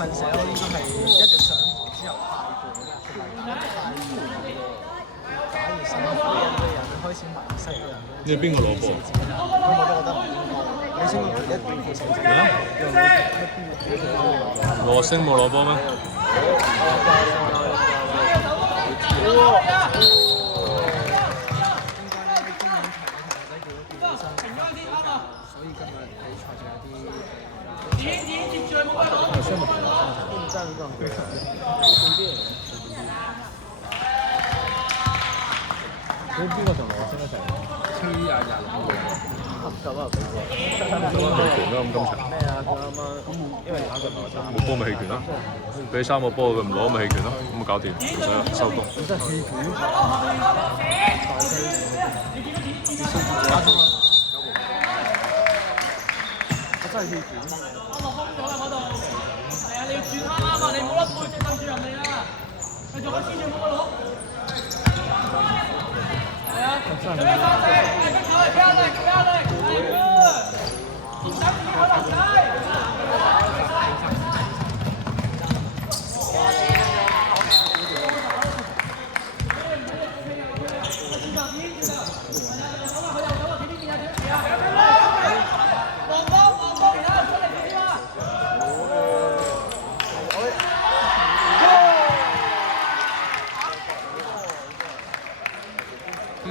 瞓醒我應該係一日上堂之後太攰啦，同埋太熱打完辛苦嘅人開始迷失嘅人。你邊個攞波？咁我都覺得唔應該。你先講一定負四字。羅星冇攞波咩？所以今日比賽就有啲。你邊個同羅星一齊？吹廿合啊！棄權啦咁今場。咩啊？佢啱啱因為打個頭打。冇波咪棄權啦，俾3個波佢唔攞咪棄權咯，咁咪搞掂，唔使收工。真係棄權。我真係棄權。落空咗啦嗰度，係啊！你要轉啱啊！你唔好甩背脊對住人哋啊！繼續揾支住冇個攞。係啊！有咩發射？跟住嚟，加力，加力！唔使自己開頭仔。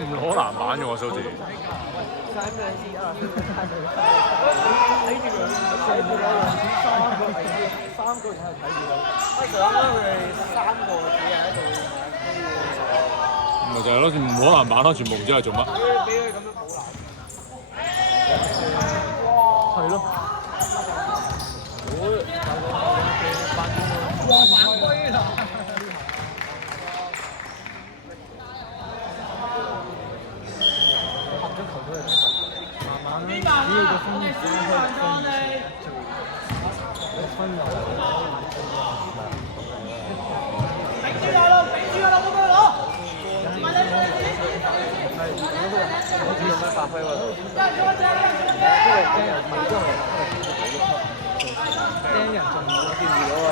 攞籃板嘅喎，數字。3個人喺度睇住佢，一上咧佢哋3個幾人喺度咪就係咯，唔攞籃板咯，全部唔知係做乜。俾佢咁樣冇籃。係咯。哇！犯規啦！合咗球都係慢慢只要個風險分流。頂住啦！頂住啦！冇俾佢攞。我知有咩發揮喎？釘人仲冇見唔到啊！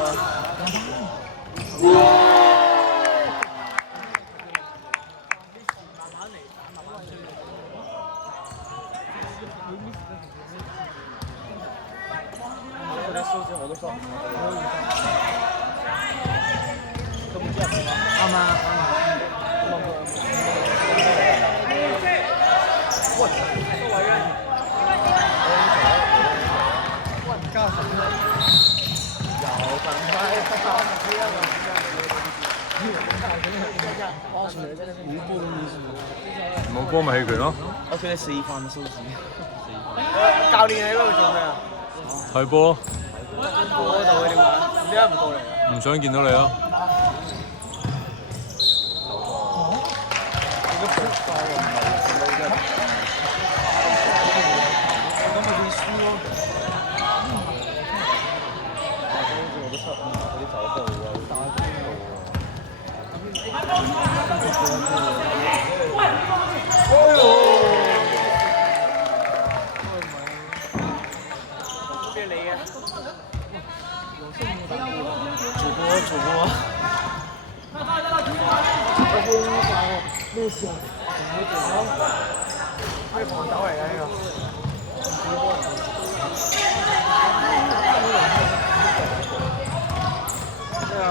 我都收。啱啊！哇！個位啊！加分啦！有分冇波咪棄權咯。我叫你示範數字。教練喺嗰度做咩啊？睇波。嗰度佢哋玩，點解唔過嚟啊？唔想見到你咯。做過啊！咩事啊？咩防守嚟㗎呢個？咩啊？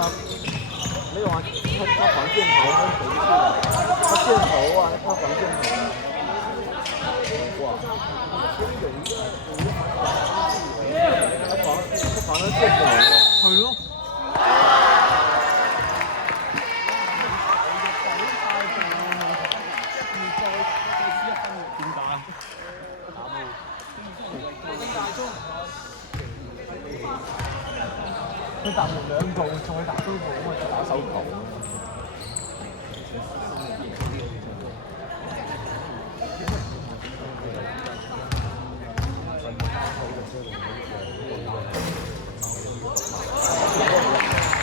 沒有啊，他防箭頭，他箭頭啊，他防箭頭。哇！他防得箭頭。係咯。佢打完2步，再打多步咁啊，就打手球。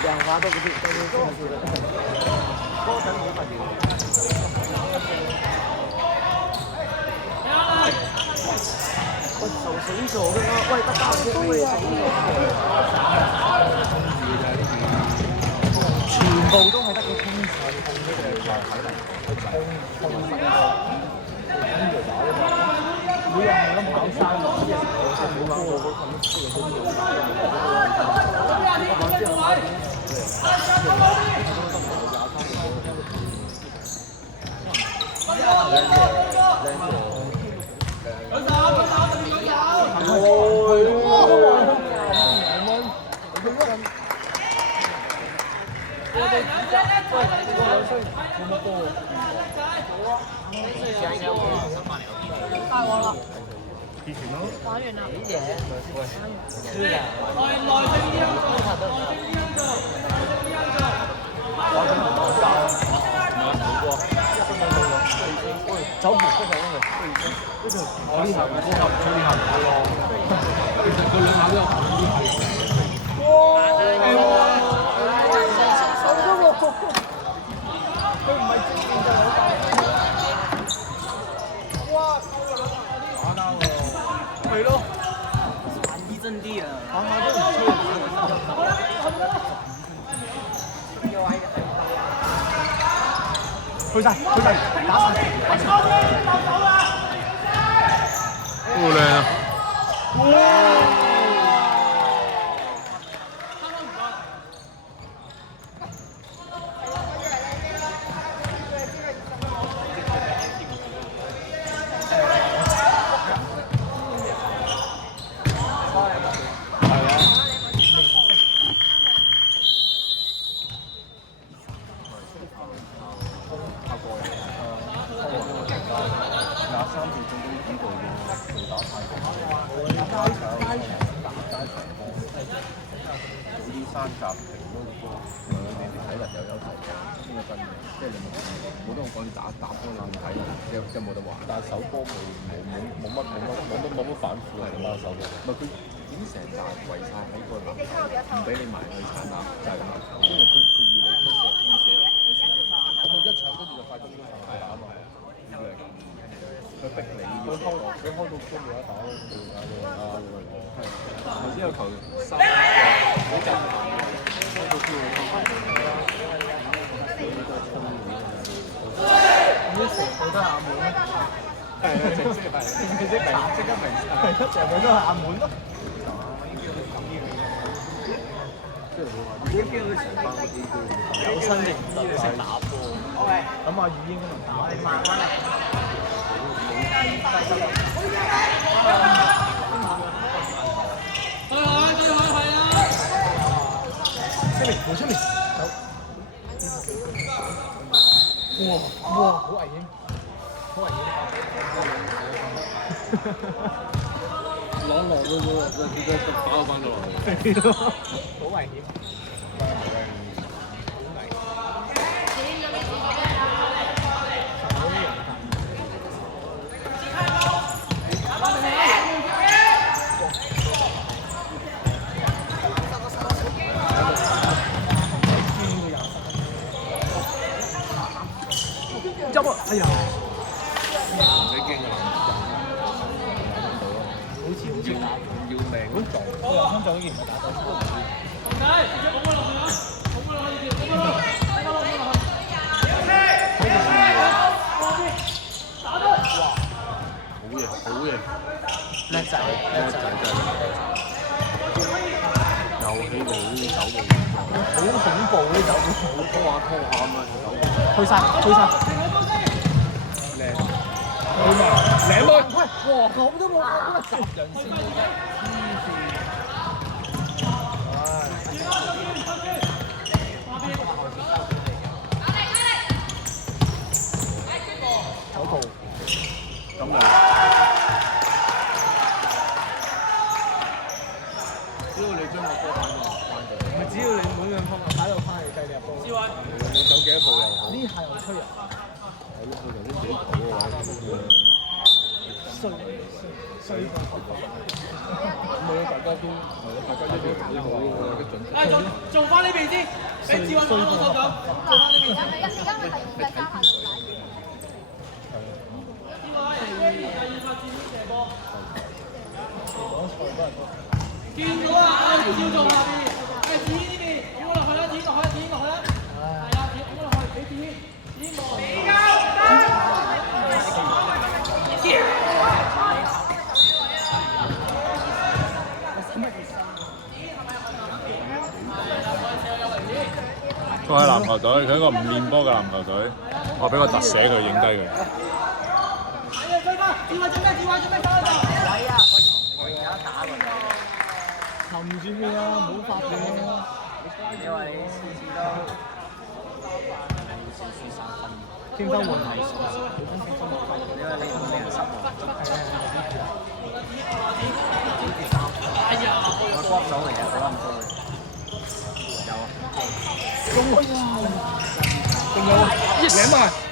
兩滑都不對，都是的。高層5塊錢。喂，受死咗㗎啦！喂，得打先，喂，死咗。全部都係得個衝上控呢個球體能去衝實跟住打㗎嘛。每日係咁跑山，即係冇翻過嗰咁嘅嘢都要太我啦！以前咯，玩完啦。啲嘢輸啦。走唔出嚟因為我呢下我呢下唔好咯。其實佢兩下都有行啲係。手都落，佢唔係正面就好大。哇！打單喎。係咯。反擊陣地啊！下下都唔吹。去晒，打晒！好靚啊！山集平嗰個波，你哋體能又有提升，呢個真嘅，即係你冇得我講你打波你唔體能，即係冇得玩。但係手波冇乜反腐係咁啊手波，唔係佢點成紮圍晒喺個籃，唔俾你埋去鏟籃，就係咁啊！因為佢預你出射預射，我咪一搶跟住就快攻咗上去打啊嘛，呢個係咁。佢逼你，佢開到中有得打咯，頭先有球三，好近。呢成部都係亞門咯，係啊，正式係，即刻明晒，成部都係亞門咯。有身形就識打波，咁阿宇應該能打。你慢慢嚟。出面，走。哇，好危險，好危險。攞都跑翻到落嚟。好危險。哎呀！唔使驚啊！好似好識打，要命咁撞。我又想撞完咪打到。好嘢，好嘢，叻仔，叻仔真係。又起步呢啲走步，好恐怖呢走步，拖下咁樣走步。去晒。靚妹，哇！咁都冇，集人先。走步，咁嚟。只要你將個波擺落關鍵。唔係只要你每樣方法擺到翻嚟計你入波。你走幾多步又好。呢下又吹人。係咯，佢頭先自己講嘅話，衰唔係大家都大家一樣幾好嘅準。做翻呢邊先，你志穩攞到手感，做翻呢邊。而家咪第三下就打。見到啊，照做下邊，指呢邊，點落去啦，點落去啦，點落去啦。佢係籃球隊，佢一個唔練波嘅籃球隊。我俾個特寫佢影低佢。含住佢啊，唔好發佢啊！因為你次次都少輸3分，傾翻換題，因為你唔令人失望。我幫手嚟嘅，我幫手嚟。有啊。仲有，贏埋。